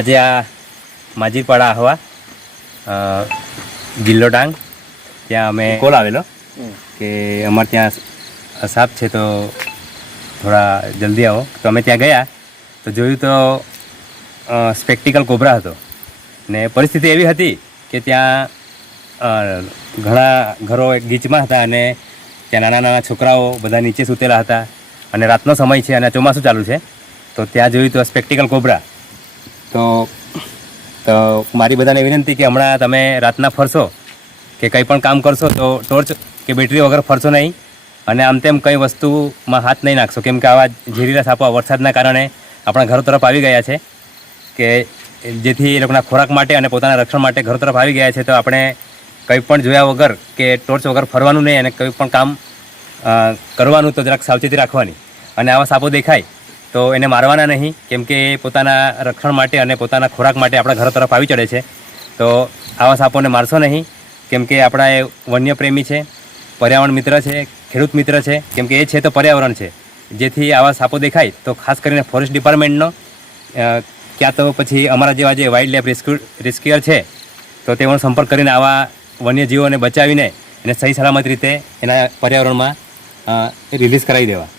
આજે આ માજીરપાડા આહવા જિલ્લો ડાંગ ત્યાં અમે કોલ આવેલો કે અમારે ત્યાં સાપ છે તો થોડા જલ્દી આવો. તો અમે ત્યાં ગયા તો જોયું તો સ્પેક્ટિકલ કોબરા હતો ને પરિસ્થિતિ એવી હતી કે ત્યાં ઘણા ઘરો ગીચમાં હતા અને ત્યાં નાના નાના છોકરાઓ બધા નીચે સૂતેલા હતા અને રાતનો સમય છે અને ચોમાસું ચાલુ છે. તો ત્યાં જોયું તો સ્પેક્ટિકલ કોબરા. તો મારી બધાને વિનંતી કે હમણાં તમે રાતના ફરશો કે કંઈ પણ કામ કરશો તો ટોર્ચ કે બેટરી વગર ફરશો નહીં અને આમ તેમ કંઈ વસ્તુમાં હાથ નહીં નાખશો, કેમ કે આવા ઝેરીલા સાપો વરસાદના કારણે આપણા ઘરો તરફ આવી ગયા છે કે જેથી એ લોકોના ખોરાક માટે અને પોતાના રક્ષણ માટે ઘરો તરફ આવી ગયા છે. તો આપણે કંઈ પણ જોયા વગર કે ટોર્ચ વગર ફરવાનું નહીં અને કંઈ પણ કામ કરવાનું તો જરાક સાવચેતી રાખવાની. અને આવા સાપો દેખાય તો એને મારવાના નહીં, કેમ કે પોતાના રક્ષણ માટે અને પોતાના ખોરાક માટે આપણા ઘરો તરફ આવી ચડે છે. તો આવા સાપોને મારશો નહીં, કેમ કે આપણા એ વન્ય પ્રેમી છે, પર્યાવરણ મિત્ર છે, ખેડૂત મિત્ર છે, કેમ કે એ છે તો પર્યાવરણ છે. જેથી આવા સાપો દેખાય તો ખાસ કરીને ફોરેસ્ટ ડિપાર્ટમેન્ટનો ક્યાં તો પછી અમારા જેવા જે વાઇલ્ડ લાઈફ રેસ્ક્યુઅર છે તો તેઓનો સંપર્ક કરીને આવા વન્યજીવોને બચાવીને એને સહી સલામત રીતે એના પર્યાવરણમાં રિલીઝ કરાવી દેવા.